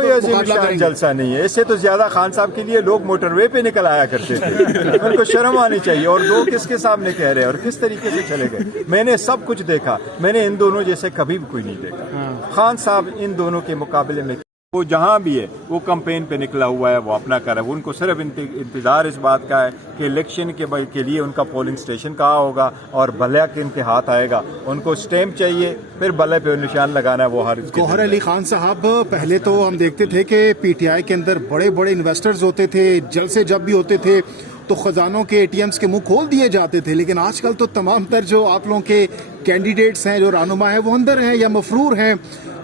کوئی عظیم شان جلسہ نہیں ہے. اس سے تو زیادہ خان صاحب کے لیے لوگ موٹر وے پہ نکل آیا کرتے تھے. ان کو شرم آنی چاہیے. اور لوگ کس کے سامنے کہہ رہے ہیں اور کس طریقے سے چلے گئے. میں نے سب کچھ دیکھا. میں نے ان دونوں جیسے کبھی بھی کوئی نہیں دیکھا. خان صاحب ان دونوں کے مقابلے میں وہ جہاں بھی ہے وہ کمپین پہ نکلا ہوا ہے, وہ اپنا کر رہا ہے. ان کو صرف انتظار اس بات کا ہے کہ الیکشن کے لیے ان کا پولنگ اسٹیشن کہاں ہوگا اور بلہ کن کے ہاتھ آئے گا. ان کو اسٹیمپ چاہیے, پھر بلے پہ نشان لگانا ہے. وہ ہر گوہر علی خان صاحب, پہلے تو ہم دیکھتے تھے کہ پی ٹی آئی کے اندر بڑے بڑے انویسٹرز ہوتے تھے, جلسے جب بھی ہوتے تھے تو خزانوں کے اے ٹی ایمز کے منہ کھول دیے جاتے تھے. لیکن آج کل تو تمام تر جو آپ لوگوں کے کینڈیڈیٹس ہیں, جو رہنما ہیں, وہ اندر ہیں یا مفرور ہیں.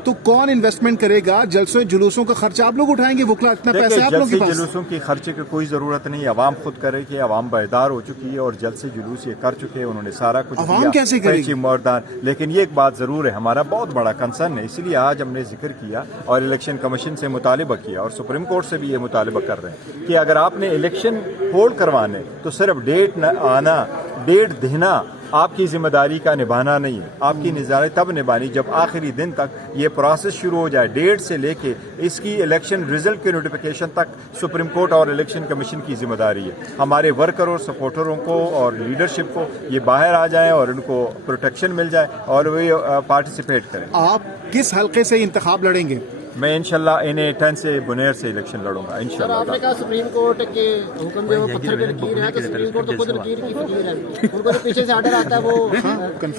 تو کون انویسٹمنٹ کرے گا؟ جلسوں جلوسوں کا خرچہ آپ لوگ اٹھائیں گے؟ وکلا اتنا پیسہ آپ لوگوں کے پاس. جلوسوں کی خرچے کی کوئی ضرورت نہیں. عوام خود کرے کہ عوام بیدار ہو چکی ہے اور جلسے جلوس یہ کر چکے ہیں. انہوں نے سارا کچھ عوام کیسے کرے گی مردان. لیکن یہ ایک بات ضرور ہے, ہمارا بہت بڑا کنسرن ہے. اسی لیے آج ہم نے ذکر کیا اور الیکشن کمیشن سے مطالبہ کیا اور سپریم کورٹ سے بھی یہ مطالبہ کر رہے ہیں کہ اگر آپ نے الیکشن ہولڈ کروانے تو صرف ڈیٹ آنا ڈیٹ دینا آپ کی ذمہ داری کا نبھانا نہیں ہے. آپ کی ذمہ داری تب نبھانی جب آخری دن تک یہ پروسیس شروع ہو جائے. ڈیٹ سے لے کے اس کی الیکشن رزلٹ کے نوٹیفیکیشن تک سپریم کورٹ اور الیکشن کمیشن کی ذمہ داری ہے. ہمارے ورکر اور سپورٹروں کو اور لیڈرشپ کو یہ باہر آ جائیں اور ان کو پروٹیکشن مل جائے اور وہ پارٹیسپیٹ کریں. آپ کس حلقے سے انتخاب لڑیں گے؟ میں انشاءاللہ NA10 سے بنیر سے الیکشن لڑوں گا انشاءاللہ. آپ نے کہا سپریم کورٹ کے حکم جو پتھر پہ لکیر ہے, تو سپریم کورٹ تو خود لکیر کی فقیر ہے. ان کو جو پیچھے سے آرڈر آتا ہے وہ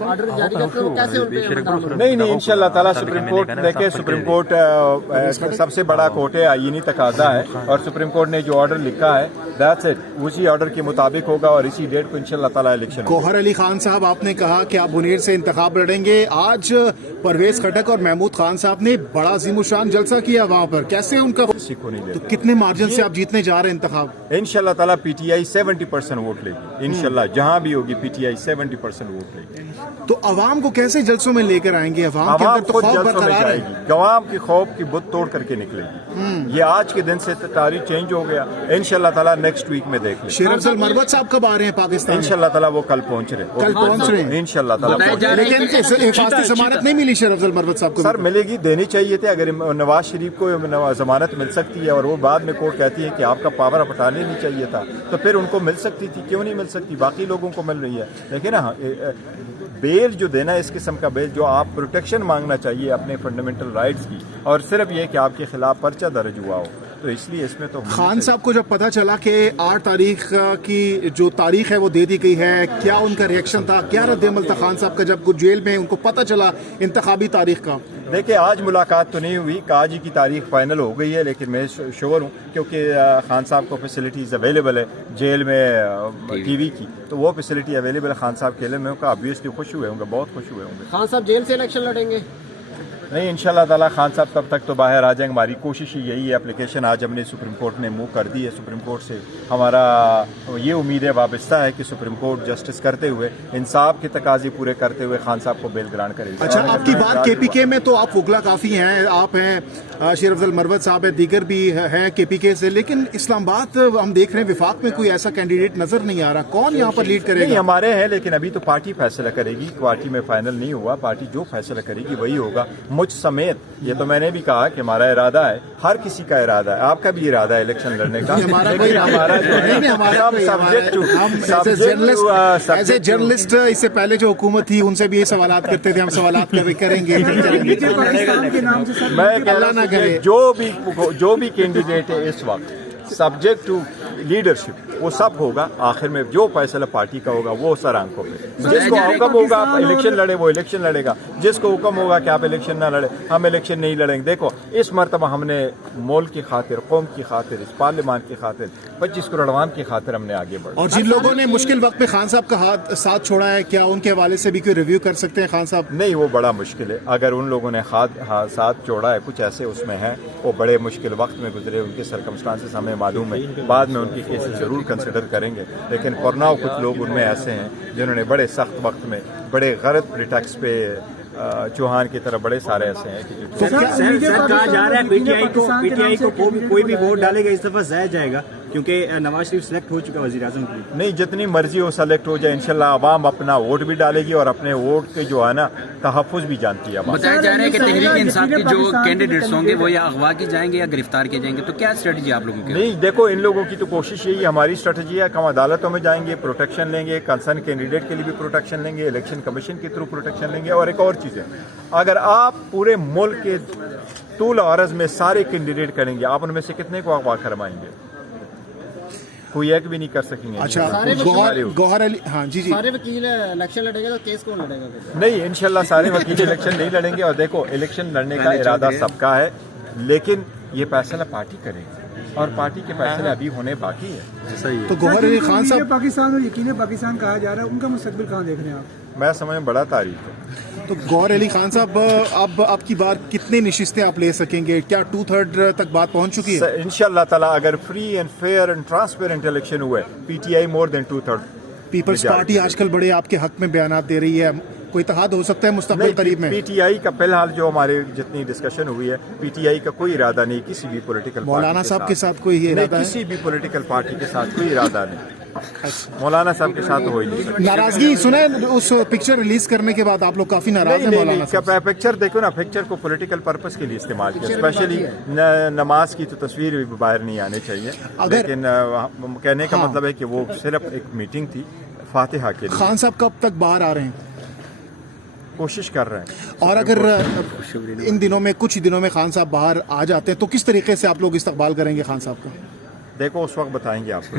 آرڈر جاری کرتے ہیں, وہ کیسے ان پہ نہیں انشاءاللہ تعالیٰ سپریم کورٹ دیکھیں. سپریم کورٹ سب سے بڑا کورٹ ہے, آئینی تقاضا ہے, اور سپریم کورٹ نے جو آرڈر لکھا ہے دیٹس اٹ, اسی آرڈر کے مطابق ہوگا اور اسی ڈیٹ کو انشاءاللہ تعالیٰ الیکشن. گوہر علی خان صاحب, آپ نے کہا کہ آپ منیر سے انتخاب لڑیں گے. آج پرویز خٹک اور محمود خان صاحب نے بڑا عظیم الشان جلسہ کیا وہاں پر, کیسے ان کا تو کتنے مارجن سے آپ جیتنے جا رہے ہیں انتخاب؟ انشاءاللہ تعالیٰ پی ٹی آئی 70% ووٹ لے گی انشاءاللہ. جہاں بھی ہوگی پی ٹی آئی 70% ووٹ لے گی. تو عوام کو کیسے جلسوں میں لے کر آئیں گے؟ عوام کے اندر تو خوف برقرار ہے. عوام کی خوف کی بت توڑ کر کے نکلے گی. یہ آج کے دن سے تاریخ چینج ہو گیا. انشاءاللہ تعالیٰ نیکسٹ ویک میں دیکھ لیں. شیر افضل مروت صاحب کب آ رہے ہیں پاکستان؟ انشاءاللہ تعالیٰ وہ کل پہنچ رہے ہیں انشاءاللہ تعالیٰ. لیکن حفاظتی ضمانت نہیں ملی شیر افضل مروت صاحب کو؟ سر ملے گی, دینی چاہیے تھے. اگر نواز شریف کو ضمانت مل سکتی ہے اور وہ بعد میں کورٹ کہتی ہے کہ آپ کا پاور ہٹانے نہیں چاہیے تھا, تو پھر ان کو مل سکتی تھی. کیوں نہیں مل سکتی؟ باقی لوگوں کو مل رہی ہے. لیکن بیل جو دینا ہے, اس قسم کا بیل جو آپ پروٹیکشن مانگنا چاہیے اپنے فنڈامنٹل رائٹس کی, اور صرف یہ کہ آپ کے خلاف پرچہ درج ہوا ہو, تو اس لیے اس میں تو خان صاحب کو جب پتا چلا کہ 8 تاریخ کی جو تاریخ ہے وہ دے دی گئی ہے, کیا ان کا ریئیکشن تھا, کیا رد عمل تھا خان صاحب کا جب جیل میں ان کو پتا چلا انتخابی تاریخ کا؟ دیکھیں آج ملاقات تو نہیں ہوئی, آج ہی کی تاریخ فائنل ہو گئی ہے, لیکن میں شیور ہوں کیونکہ خان صاحب کو فیسلٹیز اویلیبل ہے جیل میں ٹی وی کی, تو وہ فیسلٹی اویلیبل ہے خان صاحب کے لیے. میں آبویسلی خوش ہوئے ہوں گے, بہت خوش ہوئے ہوں گے. خان صاحب جیل سے الیکشن لڑیں گے؟ نہیں انشاءاللہ تعالیٰ خان صاحب تب تک تو باہر آ جائیں گے. ہماری کوشش ہی یہی ہے. اپلیکیشن آج ہم نے سپریم کورٹ نے موو کر دی ہے. سپریم کورٹ سے ہمارا یہ امید ہے, وابستہ ہے کہ سپریم کورٹ جسٹس کرتے ہوئے, انصاف کے تقاضے پورے کرتے ہوئے خان صاحب کو بیل گرانٹ کرے گی. اچھا, آپ کی بات کے پی کے میں تو آپ وکلا کافی ہیں, آپ ہیں, شیر افضل مروت صاحب ہیں, دیگر بھی ہیں کے پی کے سے, لیکن اسلام آباد ہم دیکھ رہے ہیں وفاق میں کوئی ایسا کینڈیڈیٹ نظر نہیں آ رہا. کون یہاں پر لیڈ کرے گا؟ ہمارے ہیں, لیکن ابھی تو پارٹی فیصلہ کرے گی. پارٹی میں فائنل نہیں ہوا. پارٹی جو فیصلہ کرے گی وہی ہوگا, مجھ سمیت. یہ تو میں نے بھی کہا کہ ہمارا ارادہ ہے, ہر کسی کا ارادہ ہے, آپ کا بھی ارادہ ہے الیکشن لڑنے کا. جرنلسٹ اس سے پہلے جو حکومت تھی ان سے بھی یہ سوالات کرتے تھے, ہم سوالات کریں گے. میں جو بھی کینڈیڈیٹ ہے اس وقت سبجیکٹ ٹو لیڈرشپ وہ سب ہوگا. آخر میں جو فیصلہ پارٹی کا ہوگا وہ سر آنکھوں پہ. جس کو حکم ہوگا آپ الیکشن لڑے وہ الیکشن لڑے گا, جس کو حکم ہوگا کہ آپ الیکشن نہ لڑے ہم الیکشن نہیں لڑیں گے. دیکھو اس مرتبہ ہم نے ملک کی خاطر, قوم کی خاطر, اس پارلیمان کی خاطر, 25 کروڑ عوام کی خاطر ہم نے آگے بڑھا. اور جن لوگوں نے مشکل وقت میں خان صاحب کا ساتھ چھوڑا ہے, کیا ان کے حوالے سے بھی کوئی ریویو کر سکتے ہیں خان صاحب؟ نہیں, وہ بڑا مشکل ہے. اگر ان لوگوں نے ساتھ چھوڑا ہے, کچھ ایسے اس میں ہیں وہ بڑے مشکل وقت میں گزرے, ان کے سرکمسٹانسز ہمیں معلوم ہے, بعد میں ان کی کیسز ضرور کنسیڈر کریں گے. لیکن فار ناؤ کچھ لوگ ان میں ایسے ہیں جنہوں نے بڑے سخت وقت میں بڑے غلط پریٹیکس پہ, چوہان کی طرح بڑے سارے ایسے ہیں کہ کہا جا رہا ہے پی ٹی آئی کو کوئی بھی ووٹ ڈالے گا اس دفعہ ضائع جائے گا. کیونکہ نواز شریف سلیکٹ ہو چکا وزیر اعظم کی. نہیں جتنی مرضی ہو سلیکٹ ہو جائے انشاءاللہ عوام اپنا ووٹ بھی ڈالے گی اور اپنے ووٹ کے جو ہے نا تحفظ بھی جانتی ہے. بتایا جا رہا ہے کہ تحریک انصاف کے جو کینڈیڈیٹس ہوں گے وہ یا اغوا کیے جائیں گے یا گرفتار کیے جائیں گے, تو کیا اسٹریٹجی آپ لوگوں کی؟ نہیں دیکھو ان لوگوں کی تو کوشش یہی ہے, ہماری اسٹریٹجی ہے کہ ہم عدالتوں میں جائیں گے, پروٹیکشن لیں گے, کنسرن کینڈیڈیٹ کے لیے بھی پروٹیکشن لیں گے, الیکشن کمیشن کے تھرو پروٹیکشن لیں گے. اور ایک اور چیز ہے, اگر آپ پورے ملک کے طول و عرض میں سارے کینڈیڈیٹ کریں گے, آپ ان میں سے کتنے کو اغوا کروائیں گے؟ کوئی ایک بھی نہیں کر سکیں گے. اچھا گوہر علی, ہاں جی جی, سارے وکیل الیکشن لڑیں گے تو کیس کون لڑے گا؟ نہیں انشاءاللہ سارے وکیل الیکشن نہیں لڑیں گے. اور دیکھو الیکشن لڑنے کا ارادہ سب کا ہے, لیکن یہ فیصلہ پارٹی کرے گی اور پارٹی کے فیصلے ابھی ہونے باقی ہے. تو گوہر علی خان صاحب, پاکستان اور یقین پاکستان کہا جا رہا ہے, ان کا مستقبل کہاں دیکھ رہے ہیں آپ؟ میں سمجھ بڑا تاریخ ہے. تو گوہر علی خان صاحب اب آپ کی بات کتنی نشستیں آپ لے سکیں گے؟ کیا 2/3 تک بات پہنچ چکی ہے؟ انشاءاللہ تعالیٰ اگر free and fair and transparent election ہوئے, P T I more than 2/3. Peoples Party آج کل بڑے آپ کے حق میں بیانات دے رہی ہے, کوئی اتحاد ہو سکتا ہے مستقبل قریب میں؟ پی ٹی آئی کا فی الحال جو ہمارے جتنی ڈسکشن ہوئی ہے, پی ٹی آئی کا کوئی ارادہ نہیں کسی بھی پولیٹیکل مولانا صاحب کے ساتھ کوئی ارادہ ہے؟ کسی بھی پولیٹیکل پارٹی کے ساتھ کوئی ارادہ نہیں. مولانا صاحب کے ساتھ ہو ہی نہیں سکتا. ناراضگی سنیں اس پکچر ریلیز کرنے کے بعد آپ لوگ کافی ناراض ہیں مولانا صاحب؟ پکچر دیکھو نا, پکچر کو پولیٹیکل پرپس کے لیے استعمال کیا, اسپیشلی نماز کی تو تصویر بھی باہر نہیں آنی چاہیے. لیکن کہنے کا مطلب ہے کہ وہ صرف ایک میٹنگ تھی فاتحہ کے لیے. خان صاحب کب تک باہر آ رہے ہیں؟ کوشش کر رہے ہیں. اور اگر ان دنوں میں کچھ دنوں میں خان صاحب باہر آ جاتے ہیں تو کس طریقے سے آپ لوگ استقبال کریں گے خان صاحب کا؟ دیکھو اس وقت بتائیں گے آپ کو.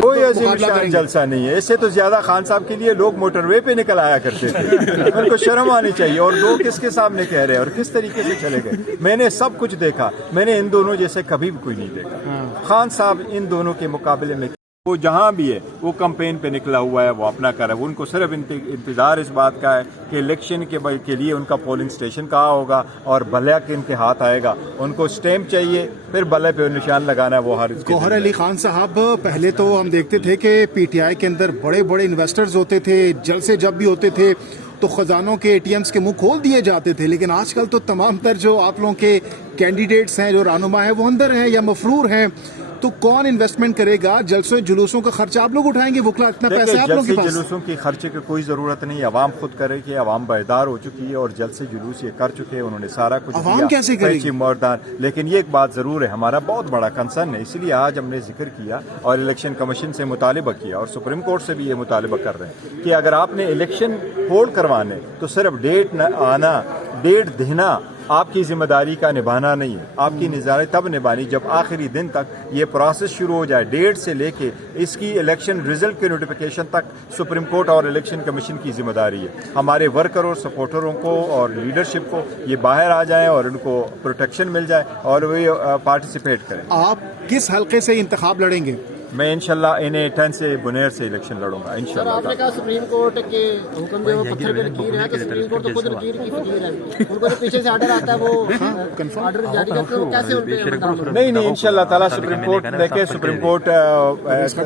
کوئی عظیم شان جلسہ نہیں ہے, اس سے تو زیادہ خان صاحب کے لیے لوگ موٹر وے پہ نکل آیا کرتے تھے. ان کو شرم آنی چاہیے. اور لوگ کس کے سامنے کہہ رہے ہیں اور کس طریقے سے چلے گئے. میں نے سب کچھ دیکھا, میں نے ان دونوں جیسے کبھی بھی کوئی نہیں دیکھا. خان صاحب ان دونوں کے مقابلے میں وہ جہاں بھی ہے وہ کمپین پہ نکلا ہوا ہے, وہ اپنا کر رہا ہے. ان کو صرف انتظار اس بات کا ہے کہ الیکشن کے لیے ان کا پولنگ اسٹیشن کہاں ہوگا اور بلے کن کے ہاتھ آئے گا. ان کو اسٹیمپ چاہیے, پھر بلے پہ نشان لگانا ہے. وہ ہر گوہر علی خان صاحب, پہلے تو ہم دیکھتے تھے کہ پی ٹی آئی کے اندر بڑے بڑے انویسٹرز ہوتے تھے, جلسے جب بھی ہوتے تھے تو خزانوں کے اے ٹی ایمز کے منہ کھول دیے جاتے تھے, لیکن آج کل تو تمام تر جو آپ لوگوں کے کینڈیڈیٹس ہیں, جو رہنما ہیں, وہ اندر ہیں یا مفرور ہیں. تو کون انویسٹمنٹ کرے گا؟ جلسوں جلوسوں کا خرچہ آپ لوگ اٹھائیں گے؟ وکلا اتنا پیسہ آپ لوگوں کے پاس؟ جلوسوں کی خرچے کی کوئی ضرورت نہیں. عوام خود کرے کہ عوام بیدار ہو چکی ہے اور جلسے جلوس یہ کر چکے ہیں. انہوں نے سارا کچھ عوام کیسے کرے گی؟ مردان. لیکن یہ ایک بات ضرور ہے, ہمارا بہت بڑا کنسرن ہے, اسی لیے آج ہم نے ذکر کیا اور الیکشن کمیشن سے مطالبہ کیا اور سپریم کورٹ سے بھی یہ مطالبہ کر رہے ہیں کہ اگر آپ نے الیکشن ہولڈ کروانے تو صرف ڈیٹ آنا, ڈیٹ دینا آپ کی ذمہ داری کا نبھانا نہیں ہے. آپ کی ذمہ داری تب نبھانی جب آخری دن تک یہ پروسیس شروع ہو جائے. ڈیٹ سے لے کے اس کی الیکشن رزلٹ کے نوٹیفیکیشن تک سپریم کورٹ اور الیکشن کمیشن کی ذمہ داری ہے. ہمارے ورکر اور سپورٹروں کو اور لیڈرشپ کو یہ باہر آ جائیں اور ان کو پروٹیکشن مل جائے اور وہ پارٹیسپیٹ کریں. آپ کس حلقے سے انتخاب لڑیں گے؟ میں انشاءاللہ NA10 سے بنیر سے الیکشن لڑوں گا انشاءاللہ. آپ نے کہا سپریم کورٹ کے حکم جو پتھر پہ لکیر ہے, تو سپریم کورٹ تو خود لکیر کی فقیر ہے. ان کو جو پیچھے سے آرڈر آتا ہے وہ آرڈر جاری کرتے ہیں, وہ کیسے ان پہ؟ نہیں انشاءاللہ تعالیٰ سپریم کورٹ دیکھیں, سپریم کورٹ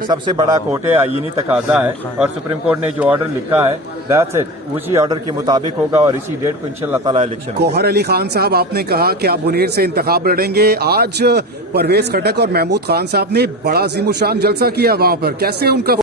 سب سے بڑا کورٹ ہے, آئینی تقاضا ہے, اور سپریم کورٹ نے جو آرڈر لکھا ہے دیٹس اٹ, اسی آرڈر کے مطابق ہوگا اور اسی ڈیٹ کو انشاءاللہ تعالیٰ الیکشن. گوہر علی خان صاحب, آپ نے کہا کہ آپ بنیر سے انتخاب لڑیں گے. آج پرویز خٹک اور محمود خان صاحب نے بڑا عظیم الشان جلسہ کیا وہاں پر, کیسے ان کا